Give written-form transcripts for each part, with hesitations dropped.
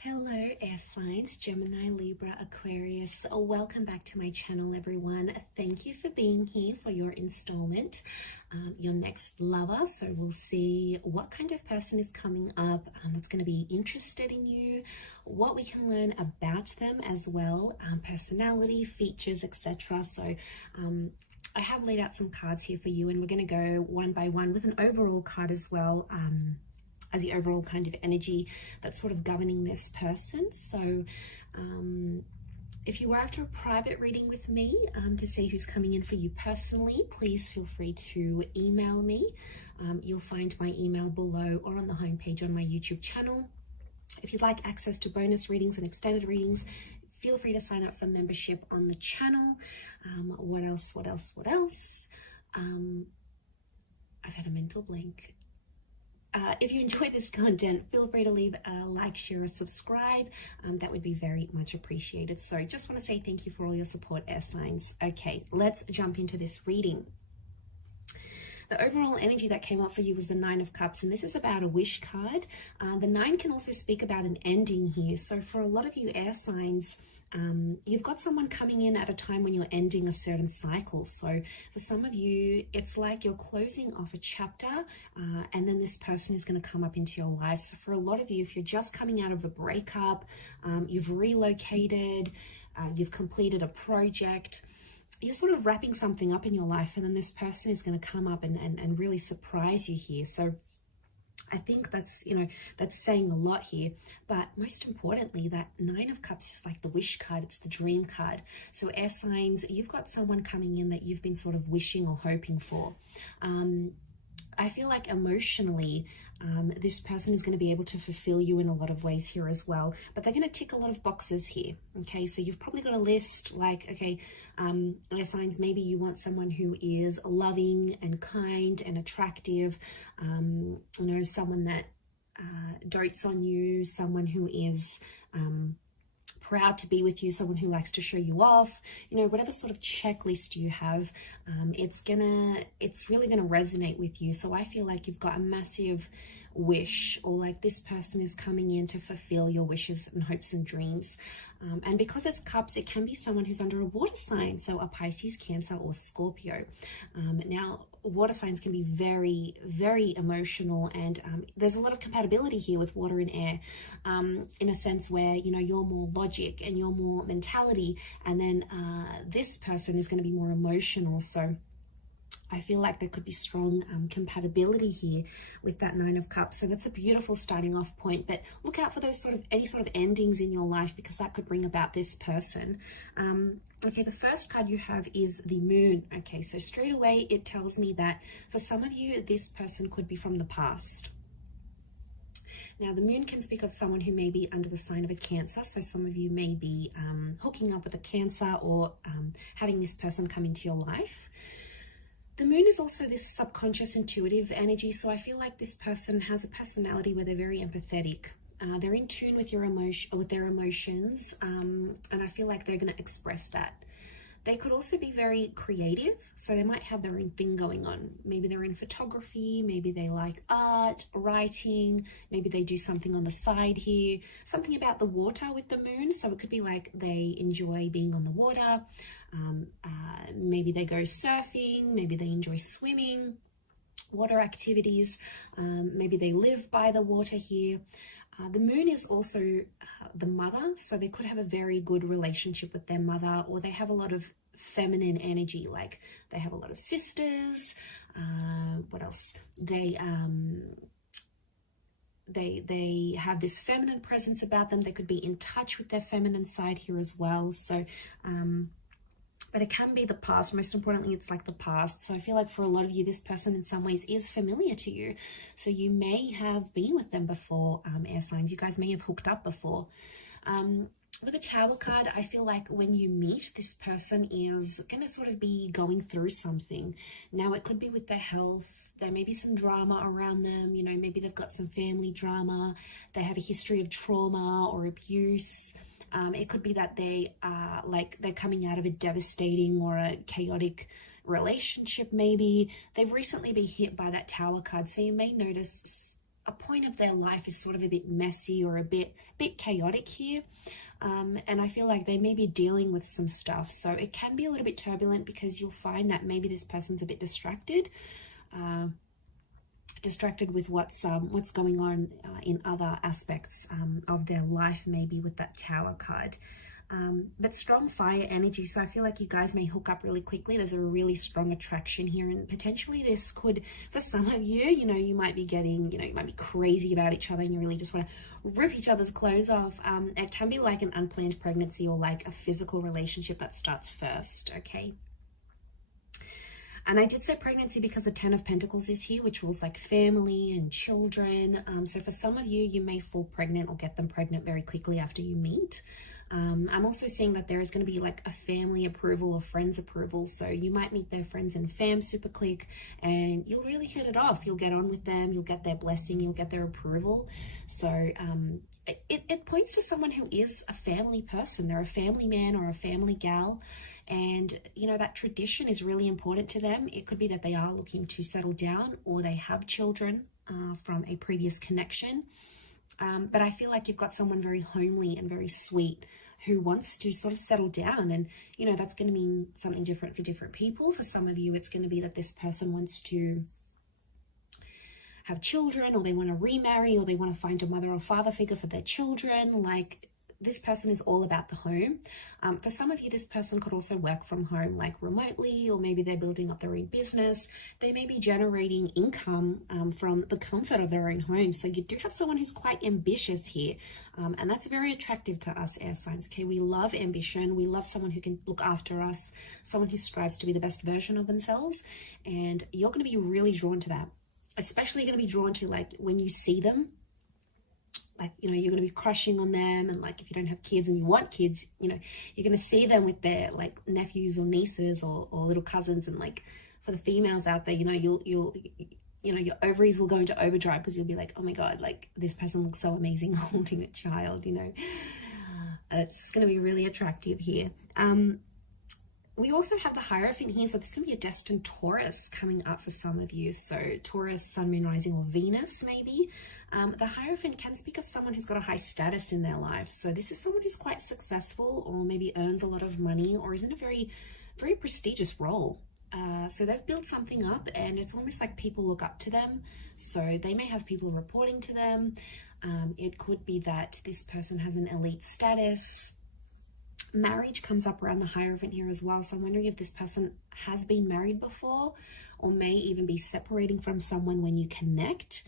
Hello, air signs, Gemini, Libra, Aquarius. Welcome back to my channel, everyone. Thank you for being here for your installment, your next lover. So we'll see what kind of person is coming up that's going to be interested in you, what we can learn about them as well, personality, features, etc. So I have laid out some cards here for you, and we're going to go one by one with an overall card as well, as the overall kind of energy that's sort of governing this person. So if you were after a private reading with me to see who's coming in for you personally, please feel free to email me. You'll find my email below or on the homepage on my YouTube channel. If you'd like access to bonus readings and extended readings, feel free to sign up for membership on the channel. What else? I've had a mental blank. If you enjoyed this content, feel free to leave a like, share, or subscribe. That would be very much appreciated. So just want to say thank you for all your support, air signs. Okay, let's jump into this reading. The overall energy that came up for you was the Nine of Cups, and this is about a wish card. The Nine can also speak about an ending here. So for a lot of you air signs, you've got someone coming in at a time when you're ending a certain cycle. So for some of you, it's like you're closing off a chapter and then this person is going to come up into your life. So for a lot of you, if you're just coming out of a breakup, you've relocated, you've completed a project, you're sort of wrapping something up in your life, and then this person is going to come up and really surprise you here. So I think that's, that's saying a lot here. But most importantly, that Nine of Cups is like the wish card. It's the dream card. So air signs, you've got someone coming in that you've been sort of wishing or hoping for. I feel like emotionally, this person is going to be able to fulfill you in a lot of ways here as well, but they're going to tick a lot of boxes here. Okay, so you've probably got a list like, okay, air signs, maybe you want someone who is loving and kind and attractive, someone that dotes on you, someone who is proud to be with you, someone who likes to show you off, whatever sort of checklist you have, it's really gonna resonate with you. So I feel like you've got a massive wish, or like this person is coming in to fulfill your wishes and hopes and dreams. And because it's cups, it can be someone who's under a water sign, so a Pisces, Cancer, or Scorpio. Now, water signs can be very, very emotional, and there's a lot of compatibility here with water and air, in a sense where, you're more logic and you're more mentality, and then this person is going to be more emotional. So I feel like there could be strong compatibility here with that Nine of Cups. So that's a beautiful starting off point, but look out for those any sort of endings in your life, because that could bring about this person. Okay, the first card you have is the Moon. Okay, so straight away it tells me that for some of you, this person could be from the past. Now, the Moon can speak of someone who may be under the sign of a Cancer. So some of you may be hooking up with a Cancer, or having this person come into your life. The Moon is also this subconscious intuitive energy. So I feel like this person has a personality where they're very empathetic. They're in tune with their emotions, and I feel like they're going to express that. They could also be very creative, so they might have their own thing going on. Maybe they're in photography, maybe they like art, writing, maybe they do something on the side here, something about the water with the Moon. So it could be like they enjoy being on the water, maybe they go surfing, maybe they enjoy swimming, water activities, maybe they live by the water here. The Moon is also the mother, so they could have a very good relationship with their mother, or they have a lot of feminine energy, like they have a lot of sisters. What else? They have this feminine presence about them. They could be in touch with their feminine side here as well. So but it can be the past. Most importantly, it's like the past. So I feel like for a lot of you, this person in some ways is familiar to you. So you may have been with them before, air signs. You guys may have hooked up before. With the Tower card, I feel like when you meet, this person is going to sort of be going through something. Now, it could be with their health. There may be some drama around them. Maybe they've got some family drama. They have a history of trauma or abuse. It could be that they are they're coming out of a devastating or a chaotic relationship. Maybe they've recently been hit by that Tower card. So you may notice a point of their life is sort of a bit messy or a bit chaotic here. And I feel like they may be dealing with some stuff. So it can be a little bit turbulent because you'll find that maybe this person's a bit distracted. Distracted with what's going on in other aspects of their life, maybe with that Tower card. But strong fire energy, so I feel like you guys may hook up really quickly. There's a really strong attraction here, and potentially this could, for some of you, you know, you might be getting, you know, you might be crazy about each other and you really just want to rip each other's clothes off. It can be like an unplanned pregnancy or like a physical relationship that starts first, okay? And I did say pregnancy because the 10 of Pentacles is here, which rules like family and children. So for some of you, you may fall pregnant or get them pregnant very quickly after you meet. I'm also seeing that there is going to be like a family approval or friends approval. So you might meet their friends and fam super quick and you'll really hit it off. You'll get on with them. You'll get their blessing. You'll get their approval. So it points to someone who is a family person. They're a family man or a family gal. And, you know, that tradition is really important to them. It could be that they are looking to settle down or they have children from a previous connection. But I feel like you've got someone very homely and very sweet who wants to sort of settle down. And, you know, that's going to mean something different for different people. For some of you, it's going to be that this person wants to have children or they want to remarry or they want to find a mother or father figure for their children. Like, this person is all about the home. For some of you, this person could also work from home, like remotely, or maybe they're building up their own business. They may be generating income from the comfort of their own home. So you do have someone who's quite ambitious here. And that's very attractive to us air signs. Okay, we love ambition. We love someone who can look after us, someone who strives to be the best version of themselves. And you're going to be really drawn to that. Especially going to be drawn to, like, when you see them, like, you know, you're going to be crushing on them. And like, if you don't have kids and you want kids, you know, you're going to see them with their like nephews or nieces or little cousins. And like, for the females out there, you know, you'll you know, your ovaries will go into overdrive because you'll be like, oh my God, like this person looks so amazing holding a child, you know. It's going to be really attractive here. We also have the Hierophant here, so this can be a destined Taurus coming up for some of you. So Taurus, Sun, Moon, Rising, or Venus maybe. The Hierophant can speak of someone who's got a high status in their life. So this is someone who's quite successful or maybe earns a lot of money or is in a very, very prestigious role. So they've built something up and it's almost like people look up to them. So they may have people reporting to them. It could be that this person has an elite status. Marriage comes up around the Hierophant here as well. So I'm wondering if this person has been married before or may even be separating from someone when you connect.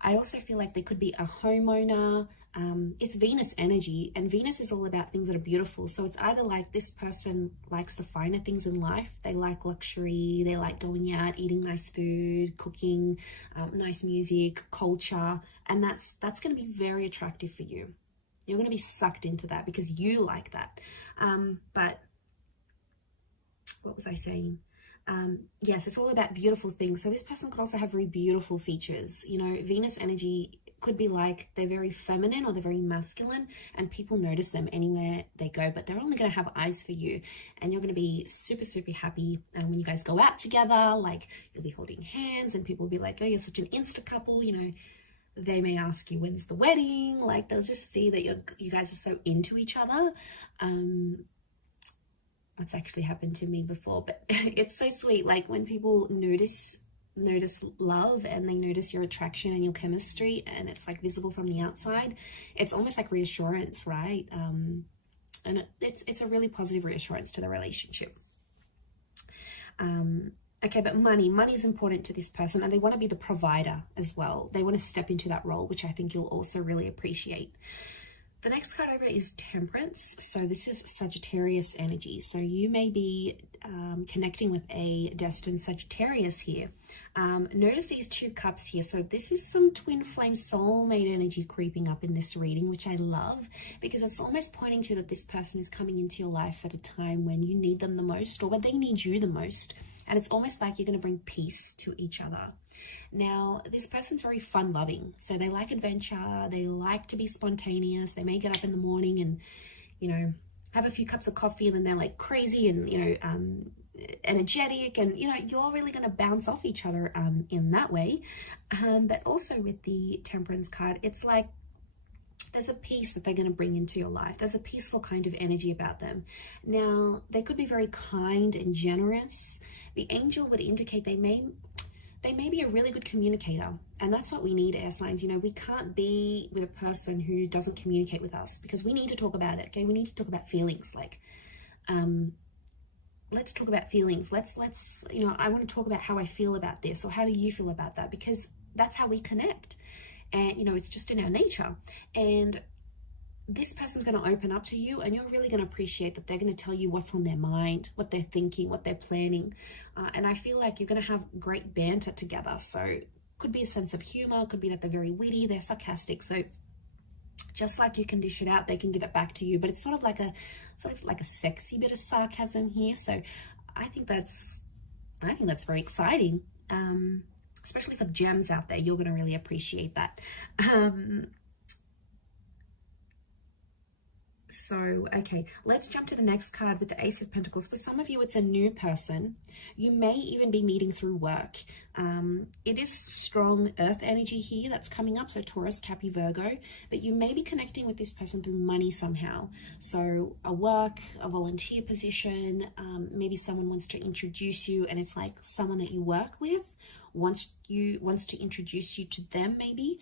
I also feel like they could be a homeowner. It's Venus energy, and Venus is all about things that are beautiful. So it's either like this person likes the finer things in life. They like luxury. They like going out, eating nice food, cooking, nice music, culture. And that's going to be very attractive for you. You're going to be sucked into that because you like that. But what was I saying? Yes, it's all about beautiful things. So this person could also have very beautiful features. You know, Venus energy could be like they're very feminine or they're very masculine and people notice them anywhere they go, but they're only going to have eyes for you and you're going to be super, super happy. And when you guys go out together, like you'll be holding hands and people will be like, oh, you're such an Insta couple, you know. They may ask you, when's the wedding? Like, they'll just see that you guys are so into each other. What's actually happened to me before, but it's so sweet. Like when people notice love and they notice your attraction and your chemistry and it's like visible from the outside, it's almost like reassurance, right? And it's a really positive reassurance to the relationship. Okay, but money is important to this person and they want to be the provider as well. They want to step into that role, which I think you'll also really appreciate. The next card over is Temperance. So this is Sagittarius energy. So you may be connecting with a destined Sagittarius here. Notice these two cups here. So this is some twin flame soulmate energy creeping up in this reading, which I love because it's almost pointing to that this person is coming into your life at a time when you need them the most or when they need you the most. And it's almost like you're going to bring peace to each other. Now, this person's very fun-loving. So they like adventure. They like to be spontaneous. They may get up in the morning and, you know, have a few cups of coffee and then they're like crazy and, you know, energetic, and you know, you're really going to bounce off each other in that way. But also with the Temperance card, it's like there's a peace that they're going to bring into your life. There's a peaceful kind of energy about them. Now, they could be very kind and generous. The angel would indicate they may be a really good communicator, and that's what we need, air signs. You know, we can't be with a person who doesn't communicate with us, because we need to talk about it. Okay, we need to talk about feelings. Like, let's talk about feelings. Let's you know, I want to talk about how I feel about this, or how do you feel about that, because that's how we connect. And you know, it's just in our nature. And this person's going to open up to you, and you're really going to appreciate that they're going to tell you what's on their mind, what they're thinking, what they're planning. And I feel like you're going to have great banter together. So could be a sense of humor, could be that they're very witty, they're sarcastic. So just like you can dish it out, they can give it back to you. But it's sort of like a sexy bit of sarcasm here. So I think that's very exciting. Especially for the gems out there, you're going to really appreciate that. So, okay, let's jump to the next card with the Ace of Pentacles. For some of you, it's a new person. You may even be meeting through work. It is strong earth energy here that's coming up, so Taurus, Capi, Virgo. But you may be connecting with this person through money somehow. So a work, a volunteer position, maybe someone wants to introduce you, and it's like someone that you work with wants to introduce you to them, maybe.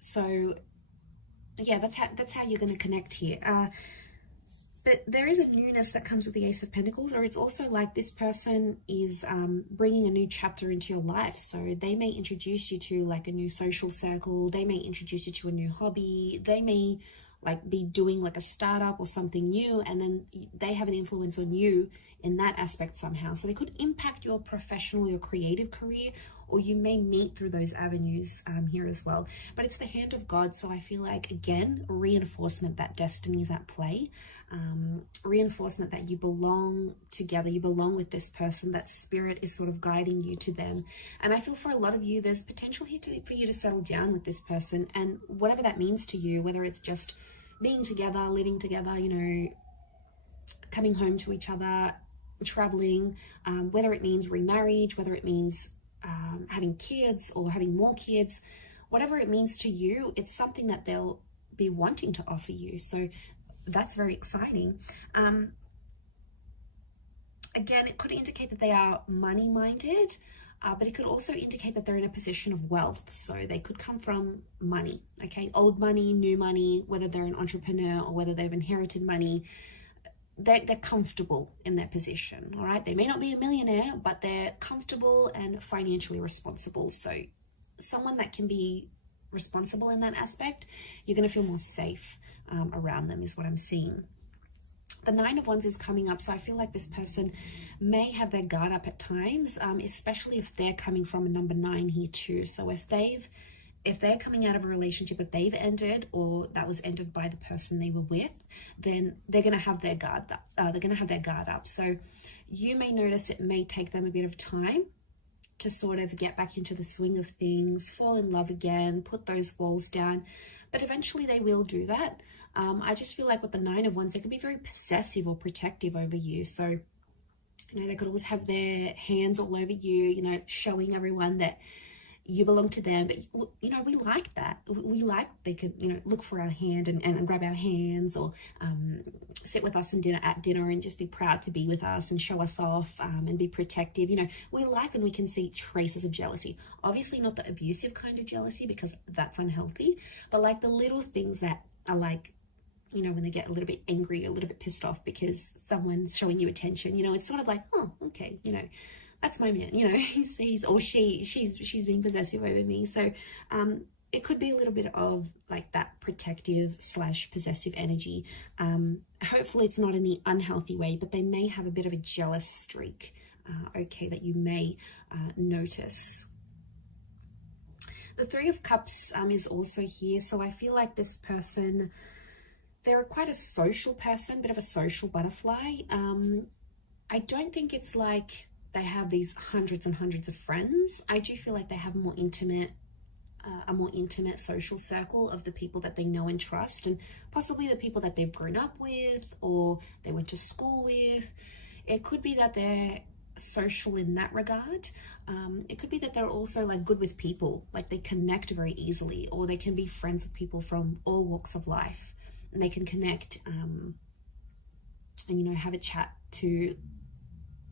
So yeah, that's how you're going to connect here. But there is a newness that comes with the Ace of Pentacles, or it's also like this person is bringing a new chapter into your life. So they may introduce you to like a new social circle. They may introduce you to a new hobby. They may like be doing like a startup or something new, and then they have an influence on you in that aspect somehow. So they could impact your professional, your creative career, or you may meet through those avenues here as well. But it's the hand of God, so I feel like, again, reinforcement that destiny is at play. Reinforcement that you belong together, you belong with this person, that spirit is sort of guiding you to them. And I feel for a lot of you, there's potential here for you to settle down with this person, and whatever that means to you, whether it's just being together, living together, you know, coming home to each other, traveling, whether it means remarriage, whether it means having kids or having more kids, whatever it means to you, it's something that they'll be wanting to offer you. So that's very exciting. Again, it could indicate that they are money minded, but it could also indicate that they're in a position of wealth. So they could come from money, okay? Old money, new money, whether they're an entrepreneur or whether they've inherited money. They're comfortable in their position, all right? They may not be a millionaire, but they're comfortable and financially responsible. So someone that can be responsible in that aspect, you're going to feel more safe around them is what I'm seeing. The Nine of Wands is coming up, so I feel like this person may have their guard up at times, especially if they're coming from a number 9 here too. So if they're coming out of a relationship that they've ended, or that was ended by the person they were with, then they're going to have their guard up. So you may notice it may take them a bit of time to sort of get back into the swing of things, fall in love again, put those walls down, but eventually they will do that. I just feel like with the Nine of Wands, they could be very possessive or protective over you. So, you know, they could always have their hands all over you, you know, showing everyone that you belong to them. But, you know, we like that. We like they could, you know, look for our hand and grab our hands, or sit with us at dinner and just be proud to be with us and show us off, and be protective. You know, we like when we can see traces of jealousy. Obviously not the abusive kind of jealousy, because that's unhealthy, but like the little things that are like, you know, when they get a little bit angry, a little bit pissed off because someone's showing you attention, you know, it's sort of like, oh, okay, you know, that's my man, you know, he's or she's being possessive over me. So it could be a little bit of like that protective / possessive energy. Hopefully it's not in the unhealthy way, but they may have a bit of a jealous streak, okay, that you may notice. The Three of Cups is also here. So I feel like this person, they're quite a social person, bit of a social butterfly. I don't think it's like they have these hundreds and hundreds of friends. I do feel like they have more intimate a more intimate social circle of the people that they know and trust, and possibly the people that they've grown up with or they went to school with. It could be that they're social in that regard. It could be that they're also like good with people, like they connect very easily, or they can be friends with people from all walks of life, and they can connect and, you know, have a chat to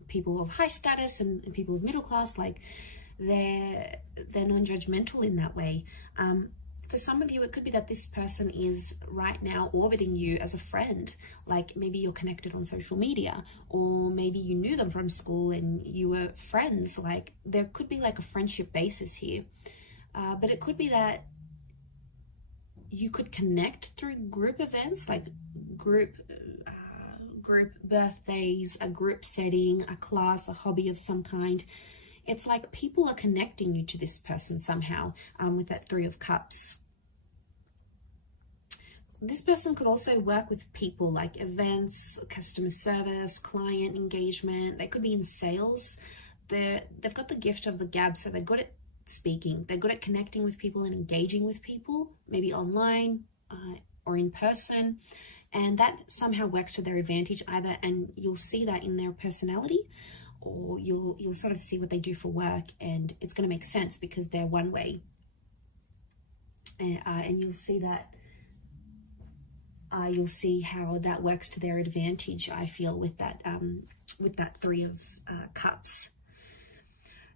people of high status and people of middle class. Like they're non-judgmental in that way. For some of you, it could be that this person is right now orbiting you as a friend. Like maybe you're connected on social media, or maybe you knew them from school and you were friends. Like there could be like a friendship basis here. But it could be that you could connect through group events, like group birthdays, a group setting, a class, a hobby of some kind. It's like people are connecting you to this person somehow, with that Three of Cups. This person could also work with people, like events, customer service, client engagement. They could be in sales. They've got the gift of the gab, so they're good at speaking. They're good at connecting with people and engaging with people, maybe online or in person. And that somehow works to their advantage either, and you'll see that in their personality, or you'll sort of see what they do for work, and it's going to make sense because they're one way. And you'll see that you'll see how that works to their advantage, I feel, with that Three of Cups.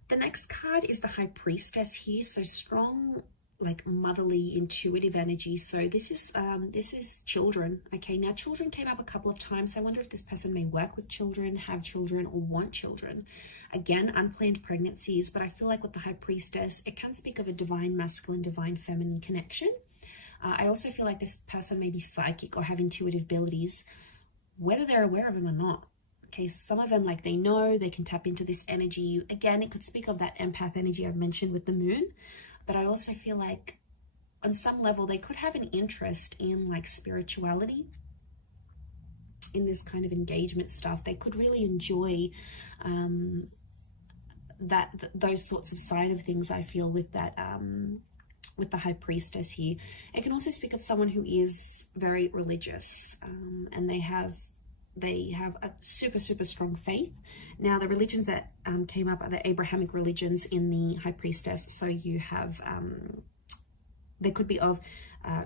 The next card is the High Priestess here. So strong, like motherly, intuitive energy. So this is children. Okay, now children came up a couple of times. I wonder if this person may work with children, have children, or want children. Again, unplanned pregnancies, but I feel like with the High Priestess, it can speak of a divine masculine, divine feminine connection. I also feel like this person may be psychic or have intuitive abilities, whether they're aware of them or not. Okay, some of them, like they know, they can tap into this energy. Again, it could speak of that empath energy I've mentioned with the moon. But I also feel like on some level, they could have an interest in like spirituality, in this kind of engagement stuff. They could really enjoy those sorts of side of things, I feel, with that, with the High Priestess here. It can also speak of someone who is very religious, and they have a super, super strong faith. Now, the religions that came up are the Abrahamic religions in the High Priestess. So you have, they could be of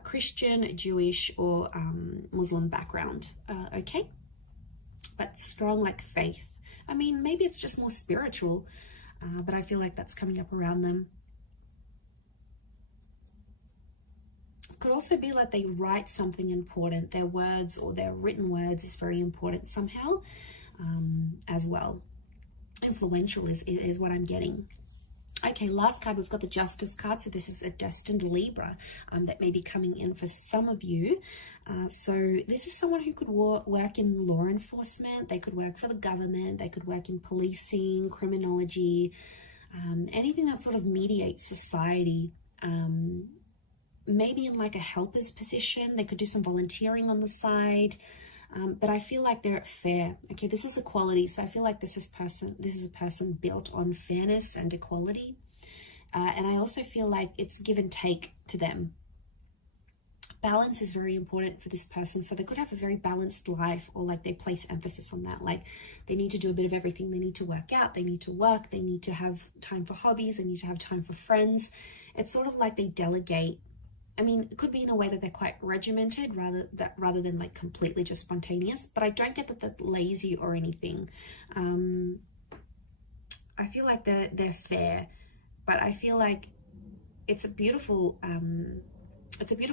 Christian, Jewish, or Muslim background, okay? But strong, like faith. I mean, maybe it's just more spiritual, but I feel like that's coming up around them. Could also be like they write something important. Their words or their written words is very important somehow, as well. Influential is what I'm getting. Okay, last card, we've got the Justice card. So this is a destined Libra that may be coming in for some of you. So this is someone who could work in law enforcement. They could work for the government. They could work in policing, criminology, anything that sort of mediates society. Maybe in like a helper's position. They could do some volunteering on the side. But I feel like they're fair. Okay, this is equality. So I feel like this is a person built on fairness and equality. And I also feel like it's give and take to them. Balance is very important for this person. So they could have a very balanced life, or like they place emphasis on that. Like they need to do a bit of everything. They need to work out. They need to work. They need to have time for hobbies. They need to have time for friends. It's sort of like they delegate. I mean, it could be in a way that they're quite regimented rather than like completely just spontaneous, but I don't get that they're lazy or anything. I feel like they're fair, but I feel like it's a beautiful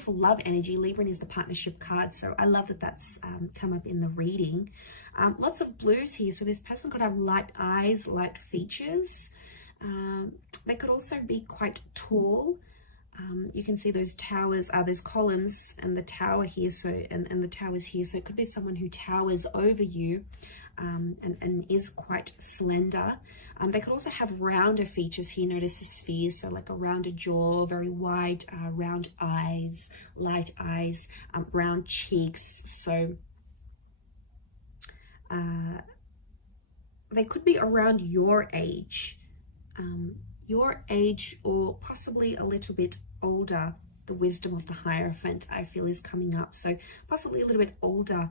love energy. Libra is the partnership card, so I love that that's come up in the reading. Lots of blues here, so this person could have light eyes, light features. They could also be quite tall. You can see those towers, those columns, and the tower here. So and the towers here. So it could be someone who towers over you, and is quite slender. They could also have rounder features here. Notice the spheres, so like a rounded jaw, very wide, round eyes, light eyes, round cheeks. So they could be around your age, or possibly a little bit older. The wisdom of the Hierophant, I feel, is coming up. So possibly a little bit older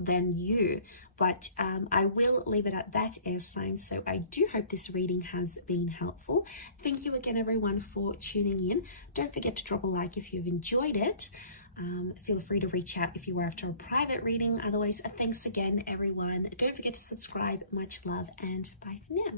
than you, but I will leave it at that, air signs. So I do hope this reading has been helpful. Thank you again, everyone, for tuning in. Don't forget to drop a like if you've enjoyed it. Feel free to reach out if you are after a private reading. Otherwise, thanks again, everyone. Don't forget to subscribe. Much love, and bye for now.